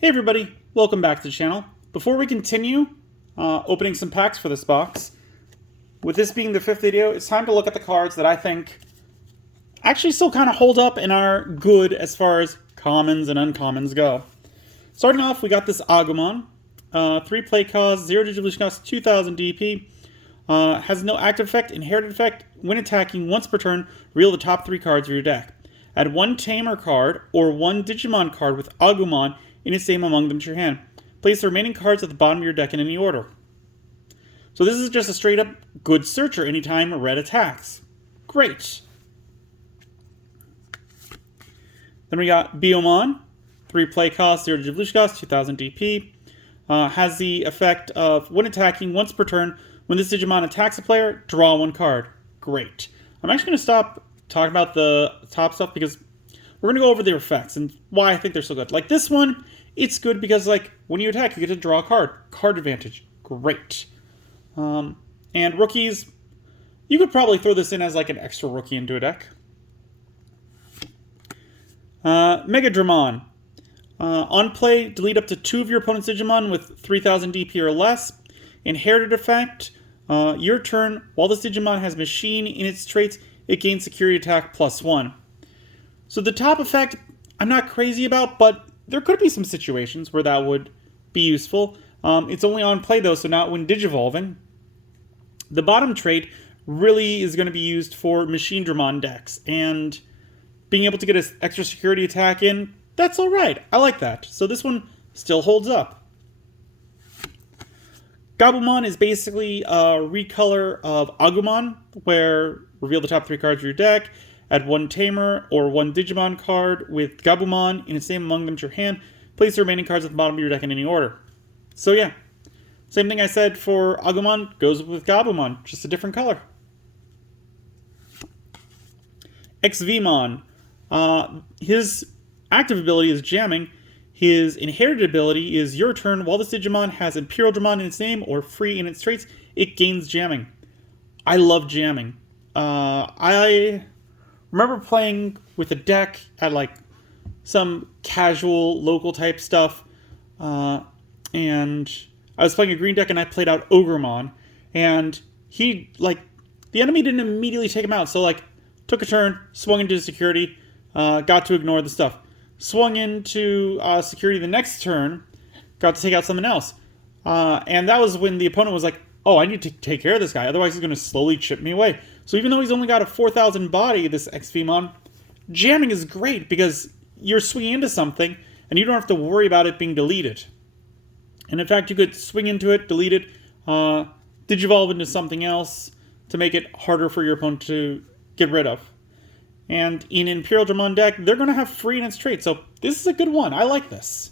Hey everybody, welcome back to the channel. Before we continue opening some packs for this box, with this being the fifth video, it's time to look at the cards that I think actually still kind of hold up and are good as far as commons and uncommons go. Starting off, we got this Agumon. 3 play cost, 0 digivolution cost, 2000 DP. Has no active effect, inherited effect. When attacking once per turn, reveal the top 3 cards of your deck. Add 1 Tamer card or 1 Digimon card with Agumon in its name among them to your hand. Place the remaining cards at the bottom of your deck in any order. So this is just a straight up good searcher anytime red attacks. Great. Then we got Biomon. 3 play cost, 0 digivolution cost, 2000 DP. Has the effect of when attacking once per turn, when this Digimon attacks a player, draw 1 card. Great. I'm actually going to stop talking about the top stuff because we're going to go over their effects and why I think they're so good. Like this one, it's good because like when you attack, you get to draw a card. Card advantage. Great. And rookies, you could probably throw this in as like an extra rookie into a deck. Mega Dramon. On play, delete up to 2 of your opponent's Digimon with 3000 DP or less. Inherited effect. Your turn, while this Digimon has Machine in its traits, it gains Security Attack +1. So the top effect, I'm not crazy about, but there could be some situations where that would be useful. It's only on play though, so not when Digivolving. The bottom trait really is going to be used for Machine Dramon decks, and being able to get an extra security attack in, that's alright. I like that. So this one still holds up. Gabumon is basically a recolor of Agumon, where reveal the top 3 cards of your deck, add 1 Tamer or 1 Digimon card with Gabumon in its name among them to your hand, place the remaining cards at the bottom of your deck in any order. So yeah, same thing I said for Agumon goes with Gabumon, just a different color. Xvmon. His active ability is jamming. His inherited ability is your turn. While this Digimon has Imperial Dramon in its name or free in its traits, it gains jamming. I love jamming. I remember playing with a deck at like some casual local type stuff, and I was playing a green deck and I played out Ogremon, and he like the enemy didn't immediately take him out, so like took a turn, swung into security, got to ignore the stuff. Swung into security the next turn, got to take out something else. And that was when the opponent was like, oh, I need to take care of this guy, otherwise he's going to slowly chip me away. So even though he's only got a 4000 body, this Xvmon, jamming is great because you're swinging into something and you don't have to worry about it being deleted. And in fact, you could swing into it, delete it, digivolve into something else to make it harder for your opponent to get rid of. And in Imperial Dramon deck, they're going to have free in its trait, so this is a good one. I like this.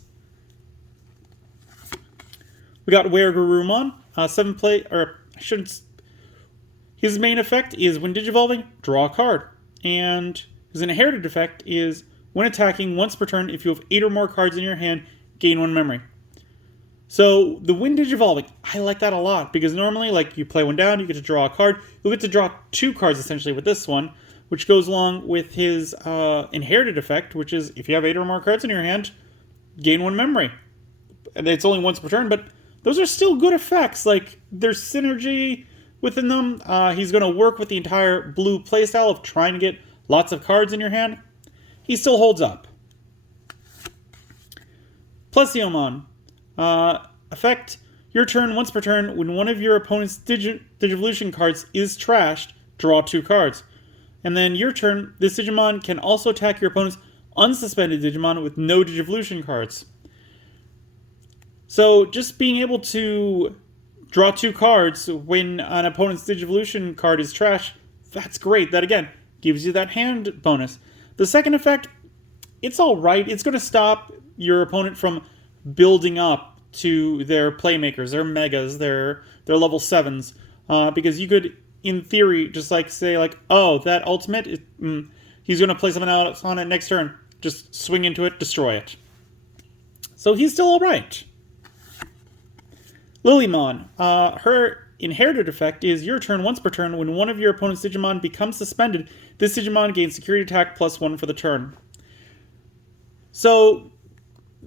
We got Weregarurumon, 7 play, or I shouldn't. His main effect is when Digivolving, draw a card. And his inherited effect is when attacking once per turn, if you have 8 or more cards in your hand, gain 1 memory. So the when Digivolving, I like that a lot, because normally, like, you play one down, you get to draw a card. You'll get to draw 2 cards, essentially, with this one, which goes along with his inherited effect, which is if you have 8 or more cards in your hand, gain 1 memory. And it's only once per turn, but those are still good effects. Like, there's synergy within them. He's going to work with the entire blue playstyle of trying to get lots of cards in your hand. He still holds up. Plesiomon. Effect, your turn once per turn, when one of your opponent's Digivolution cards is trashed, draw 2 cards. And then your turn, this Digimon can also attack your opponent's unsuspended Digimon with no Digivolution cards. So just being able to draw 2 cards when an opponent's Digivolution card is trash, that's great. That again gives you that hand bonus. The second effect, it's alright. It's going to stop your opponent from building up to their playmakers, their megas, their level 7s. Because you could, in theory, just like say like, oh, that ultimate, he's going to play something else on it next turn. Just swing into it, destroy it. So he's still alright. Lilymon. Her inherited effect is your turn once per turn. When one of your opponent's Digimon becomes suspended, this Digimon gains security attack +1 for the turn. So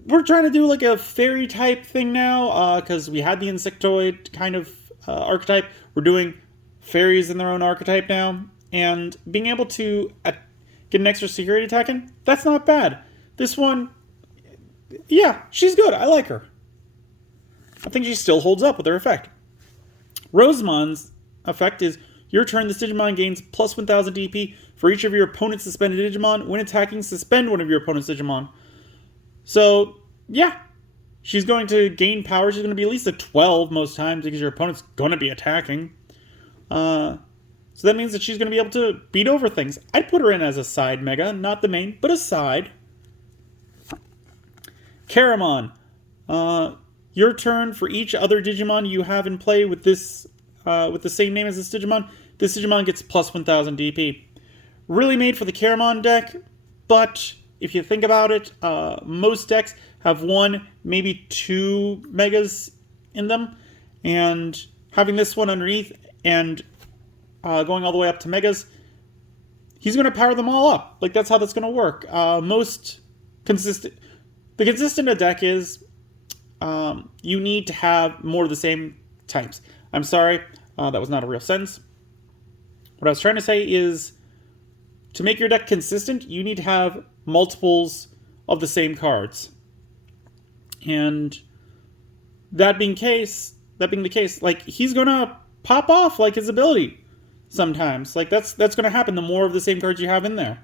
we're trying to do like a fairy type thing now, because we had the insectoid kind of archetype. We're doing fairies in their own archetype now, and being able to get an extra security attack in, that's not bad. This one, yeah, she's good. I like her. I think she still holds up with her effect. Rosemon's effect is your turn, this Digimon gains plus 1000 DP for each of your opponent's suspended Digimon. When attacking, suspend one of your opponent's Digimon. So, yeah. She's going to gain power. She's going to be at least a 12 most times because your opponent's going to be attacking. So that means that she's going to be able to beat over things. I'd put her in as a side Mega, not the main, but a side. Caramon. Your turn, for each other Digimon you have in play with this with the same name as this Digimon gets plus 1000 DP. Really made for the Caramon deck, but if you think about it, most decks have one, maybe two Megas in them, and having this one underneath and going all the way up to Megas, he's going to power them all up. Like, that's how that's going to work. The consistent a deck is, you need to have more of the same types. I'm sorry, that was not a real sentence. What I was trying to say is, to make your deck consistent, you need to have multiples of the same cards. And that being the case, like, he's gonna pop off like his ability sometimes. Like, that's gonna happen the more of the same cards you have in there.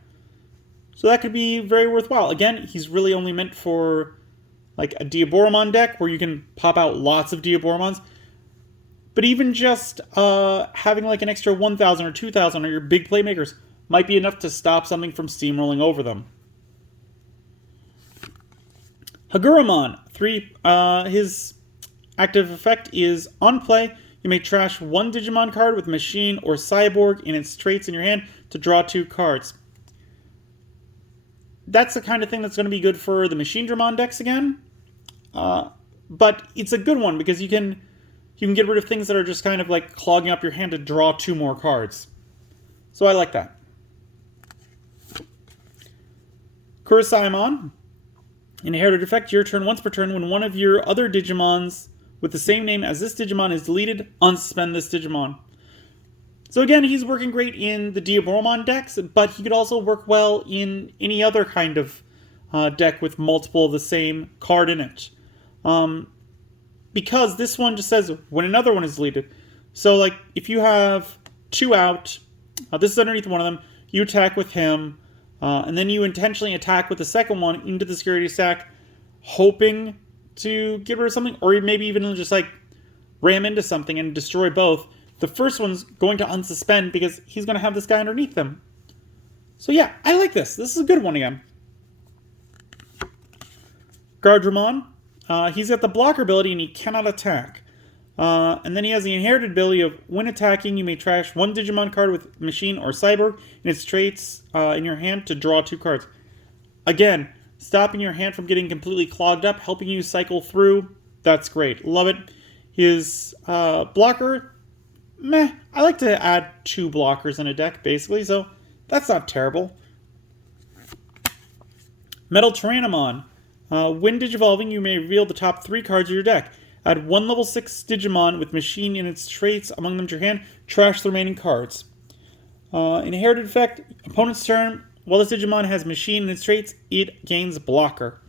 So that could be very worthwhile. Again, he's really only meant for like a Diaboromon deck where you can pop out lots of Diaboromons. But even just having like an extra 1,000 or 2,000 on your big playmakers might be enough to stop something from steamrolling over them. Haguramon, his active effect is, on play, you may trash one Digimon card with Machine or Cyborg in its traits in your hand to draw 2 cards. That's the kind of thing that's going to be good for the Machine Dramon decks again. But it's a good one because you can get rid of things that are just kind of like clogging up your hand to draw 2 more cards. So I like that. Kurisaimon. Inherited effect, your turn once per turn. When one of your other Digimons with the same name as this Digimon is deleted, unsuspend this Digimon. So again, he's working great in the Diaboromon decks, but he could also work well in any other kind of deck with multiple of the same card in it. Because this one just says when another one is deleted. So like, if you have 2 out, this is underneath one of them, you attack with him, and then you intentionally attack with the second one into the security stack, hoping to get rid of something, or maybe even just like ram into something and destroy both. The first one's going to unsuspend because he's going to have this guy underneath them. So yeah, I like this. This is a good one again. Gardramon, he's got the blocker ability and he cannot attack. And then he has the inherited ability of, when attacking, you may trash one Digimon card with Machine or Cyborg and its traits in your hand to draw 2 cards. Again, stopping your hand from getting completely clogged up, helping you cycle through. That's great. Love it. His blocker, meh. I like to add 2 blockers in a deck, basically, so that's not terrible. Metal Tyrannomon. When Digivolving, you may reveal the top 3 cards of your deck. Add 1 level 6 Digimon with Machine and its traits among them to your hand. Trash the remaining cards. Inherited effect, opponent's turn. While this Digimon has Machine and its traits, it gains blocker.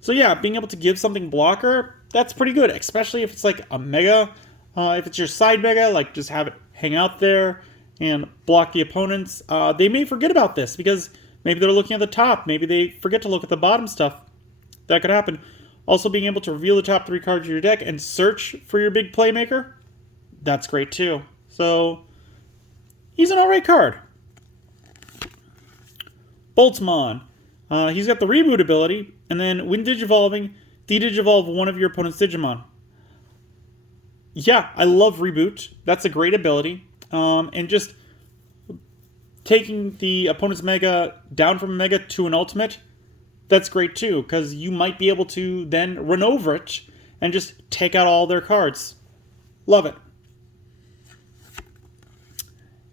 So yeah, being able to give something blocker, that's pretty good, especially if it's like a Mega. If it's your side Mega, like just have it hang out there and block the opponents. They may forget about this because maybe they're looking at the top. Maybe they forget to look at the bottom stuff. That could happen. Also, being able to reveal the top 3 cards of your deck and search for your big playmaker, that's great too. So, he's an alright card. Boltzmon. He's got the reboot ability, and then when Digivolving, de-Digivolve one of your opponent's Digimon. Yeah, I love reboot. That's a great ability. And just taking the opponent's Mega down from a Mega to an Ultimate, that's great too, because you might be able to then run over it and just take out all their cards. Love it.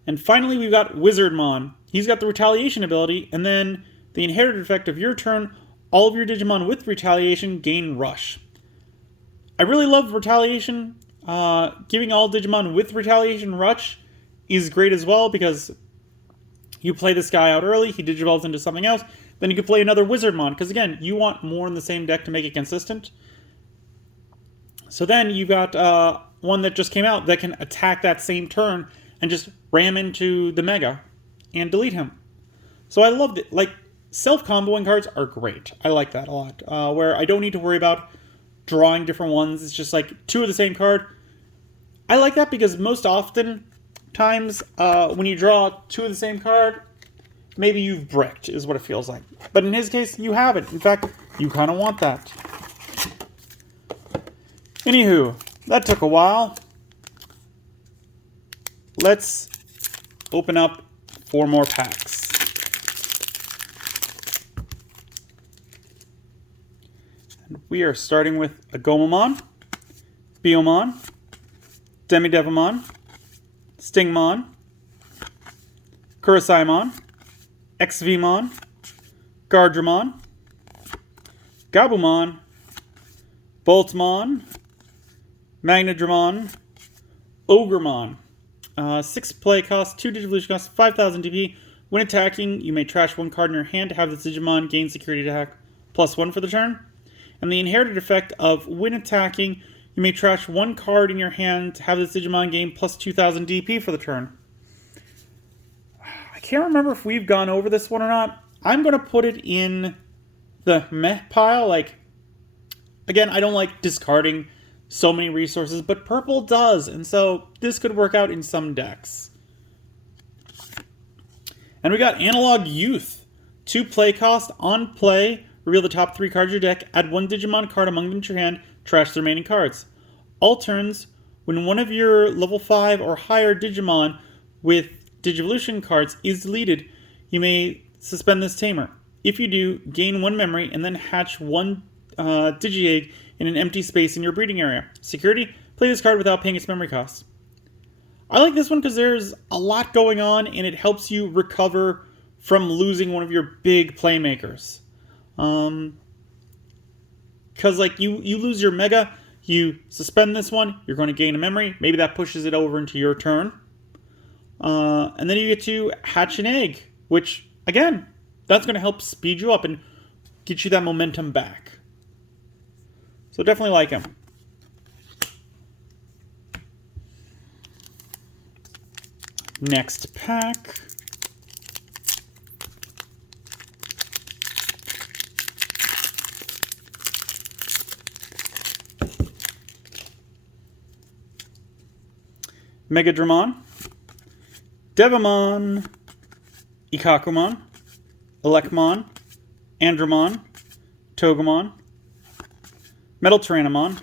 And finally, we've got Wizardmon. He's got the Retaliation ability, and then the inherited effect of your turn. all of your Digimon with Retaliation gain Rush. I really love Retaliation. Giving all Digimon with Retaliation Rush is great as well, because you play this guy out early, he digivolves into something else, then you can play another Wizardmon, because again, you want more in the same deck to make it consistent. So then you've got one that just came out that can attack that same turn and just ram into the Mega and delete him. So I loved it. Like, self-comboing cards are great. I like that a lot. Where I don't need to worry about drawing different ones. It's just like 2 of the same card. I like that because most often times when you draw 2 of the same card, maybe you've bricked, is what it feels like. But in his case, you haven't. In fact, you kind of want that. Anywho, that took a while. Let's open up 4 more packs. And we are starting with a Gomamon, Biomon, Demidevimon, Stingmon, Kurisaimon, XVmon, Gardramon, Gabumon, Boltmon, Magnadramon, Ogremon. 6 play cost, 2 Digivolution cost, 5,000 DP. When attacking, you may trash 1 card in your hand to have this Digimon gain security attack +1 for the turn. And the inherited effect of when attacking, you may trash 1 card in your hand to have this Digimon gain +2,000 DP for the turn. I can't remember if we've gone over this one or not. I'm going to put it in the meh pile. Like, again, I don't like discarding so many resources, but purple does, and so this could work out in some decks. And we got Analog Youth. 2 play cost, on play, reveal the top 3 cards of your deck, add 1 Digimon card among them to your hand, trash the remaining cards. All turns, when one of your level 5 or higher Digimon with Digivolution cards is deleted, you may suspend this tamer. If you do, gain 1 memory and then hatch 1 Digi-Egg in an empty space in your breeding area. Security, play this card without paying its memory costs. I like this one because there's a lot going on and it helps you recover from losing one of your big playmakers. Because like you lose your Mega, you suspend this one, you're going to gain a memory. Maybe that pushes it over into your turn. And then you get to hatch an egg, which, again, that's going to help speed you up and get you that momentum back. So definitely like him. Next pack. Megadramon, Devimon, Ikakumon, Elecmon, Andromon, Togemon, Metal Tyrannomon,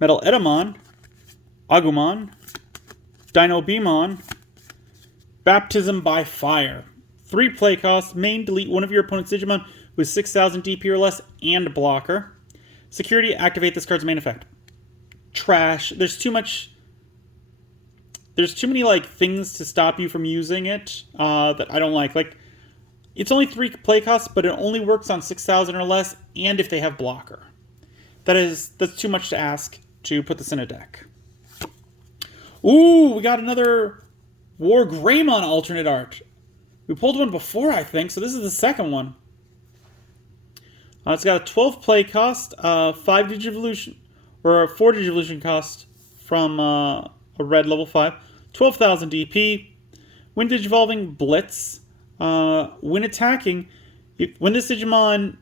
Metal Edamon, Agumon, Dino Beamon, Baptism by Fire. 3 play costs, main delete one of your opponent's Digimon with 6,000 DP or less and blocker. Security, activate this card's main effect. Trash. There's too many like things to stop you from using it that I don't like. Like, it's only 3 play costs, but it only works on 6,000 or less, and if they have blocker. That's too much to ask to put this in a deck. Ooh, we got another War Greymon alternate art. We pulled one before, I think, so this is the second one. It's got a 12 play cost, 5 Digivolution, or a 4 Digivolution cost from a red level 5, 12,000 DP. When Digivolving, Blitz. When attacking, when this Digimon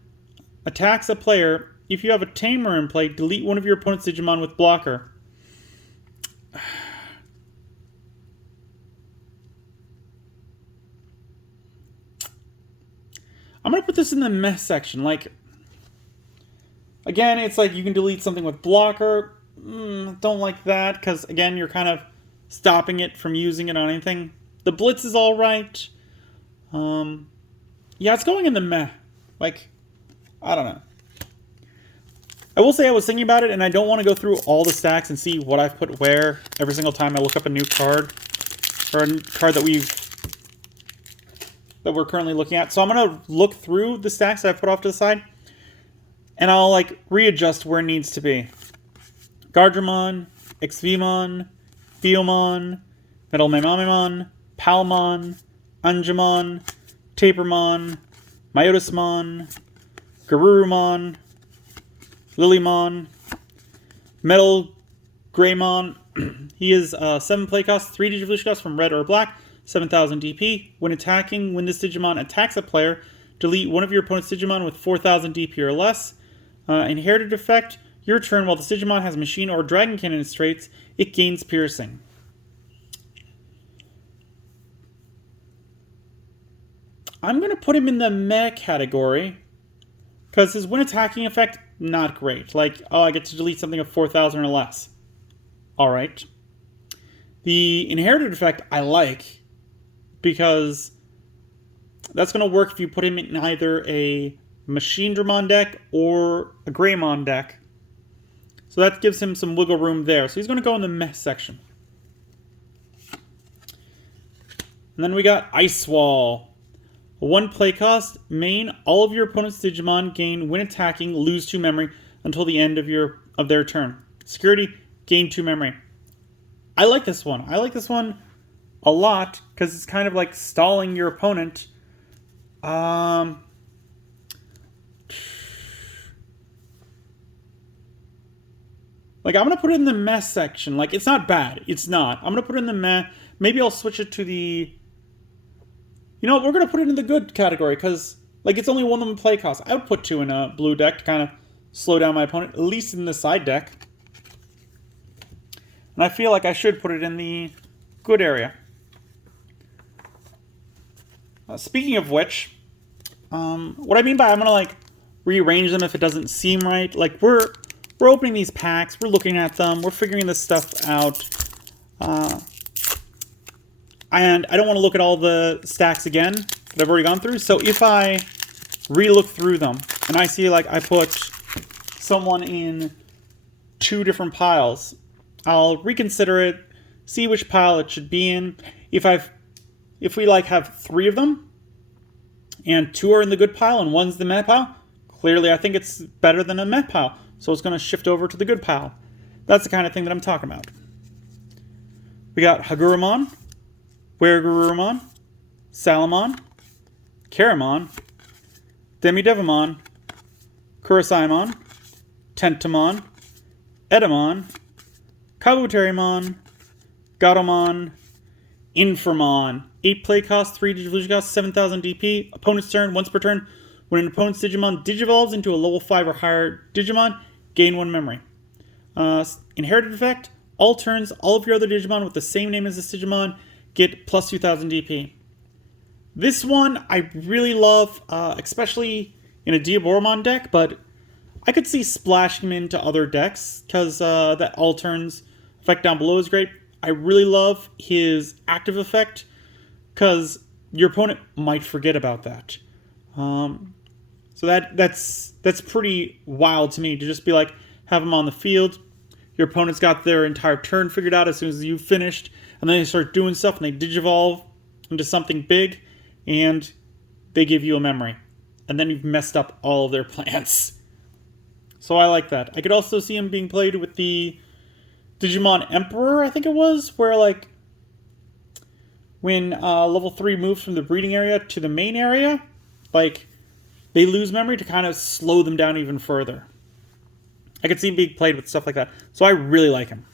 attacks a player, if you have a Tamer in play, delete one of your opponent's Digimon with blocker. I'm going to put this in the meh section. Like, again, it's like you can delete something with blocker. Don't like that, because, again, you're kind of stopping it from using it on anything. The Blitz is alright. Yeah, it's going in the meh. Like, I don't know. I will say I was thinking about it, and I don't want to go through all the stacks and see what I've put where every single time I look up a new card. Or a card that we're currently looking at. So I'm going to look through the stacks that I've put off to the side. and I'll like readjust where it needs to be. Gardramon, Xvmon, Theomon, Metalmamamamon, Palmon, Angemon, Tapermon, Myotismon, Garurumon, Lilymon, Metal Greymon. He is 7 play cost, 3 Digivolution cost from red or black, 7,000 DP. When attacking, when this Digimon attacks a player, delete one of your opponent's Digimon with 4,000 DP or less. Inherited effect, your turn while this Digimon has Machine or Dragon Cannon traits, it gains Piercing. I'm going to put him in the meh category, because his when attacking effect, not great. Like, oh, I get to delete something of 4,000 or less. Alright. The inherited effect I like, because that's going to work if you put him in either a Machine Dramon deck or a Greymon deck. So that gives him some wiggle room there. So he's going to go in the meh section. And then we got Ice Wall. 1 play cost, main, all of your opponent's Digimon gain, when attacking, lose 2 memory until the end of their turn. Security, gain 2 memory. I like this one. I like this one a lot, because it's kind of like stalling your opponent. Like, I'm going to put it in the meh section. Like, it's not bad. It's not. I'm going to put it in the meh. Maybe I'll switch it to the... You know what, we're going to put it in the good category, because, like, it's only 1 play cost. I would put 2 in a blue deck to kind of slow down my opponent, at least in the side deck. And I feel like I should put it in the good area. Speaking of which, what I mean by I'm going to, like, rearrange them if it doesn't seem right. Like, we're opening these packs, we're looking at them, we're figuring this stuff out. And I don't want to look at all the stacks again that I've already gone through. So if I re-look through them and I see like I put someone in 2 different piles, I'll reconsider it, see which pile it should be in. If we like have 3 of them and 2 are in the good pile and 1's the meh pile, clearly I think it's better than a meh pile. So it's going to shift over to the good pile. That's the kind of thing that I'm talking about. We got Hagurumon, Weregarurumon, Salamon, Karamon, Demidevimon, Kurisaimon, Tentamon, Edamon, Kabuterimon, Gatomon, Inframon. 8 play cost, 3 Digivolution cost, 7,000 DP. Opponent's turn, once per turn. When an opponent's Digimon digivolves into a level 5 or higher Digimon, gain 1 memory. Inherited effect, all turns, all of your other Digimon with the same name as this Digimon get plus 2,000 DP. This one I really love, especially in a Diaboromon deck, but I could see splashing him into other decks, because that all turns effect down below is great. I really love his active effect, because your opponent might forget about that. So that's pretty wild to me, to just be like, have him on the field, your opponent's got their entire turn figured out as soon as you've finished, and then they start doing stuff and they digivolve into something big, and they give you a memory. And then you've messed up all of their plans. So I like that. I could also see him being played with the Digimon Emperor, I think it was, where like when level 3 moves from the breeding area to the main area, like they lose memory to kind of slow them down even further. I could see him being played with stuff like that. So I really like him.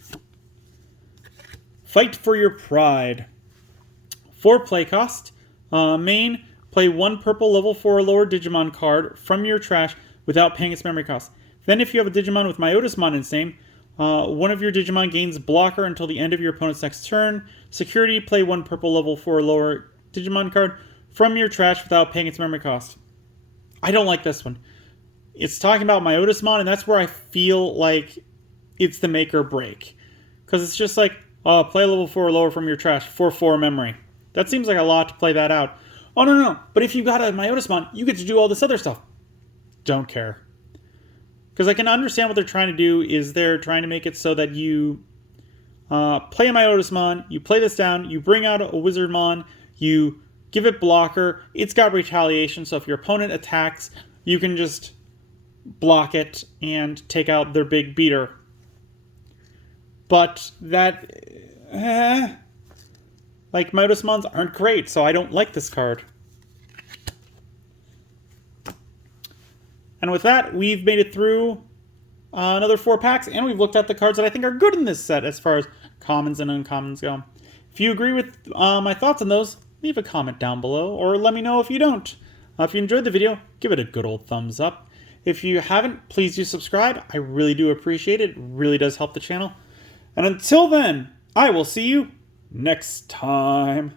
Fight for Your Pride. 4 play cost. Main, play 1 purple level 4 or lower Digimon card from your trash without paying its memory cost. Then if you have a Digimon with Myotismon in its name, one of your Digimon gains blocker until the end of your opponent's next turn. Security, play 1 purple level 4 or lower Digimon card from your trash without paying its memory cost. I don't like this one. It's talking about Myotismon, and that's where I feel like it's the make or break. Because it's just like, play level 4 or lower from your trash for 4 memory. That seems like a lot to play that out. Oh, no. But if you got a Myotismon, you get to do all this other stuff. Don't care. Because I can understand what they're trying to do is they're trying to make it so that you play a Myotismon, you play this down, you bring out a Wizardmon, you give it blocker, it's got retaliation, so if your opponent attacks, you can just block it and take out their big beater. But that... like, Mightousmons aren't great, so I don't like this card. And with that, we've made it through another 4 packs, and we've looked at the cards that I think are good in this set as far as commons and uncommons go. If you agree with my thoughts on those, leave a comment down below, or let me know if you don't. If you enjoyed the video, give it a good old thumbs up. If you haven't, please do subscribe. I really do appreciate it. It really does help the channel. And until then, I will see you next time.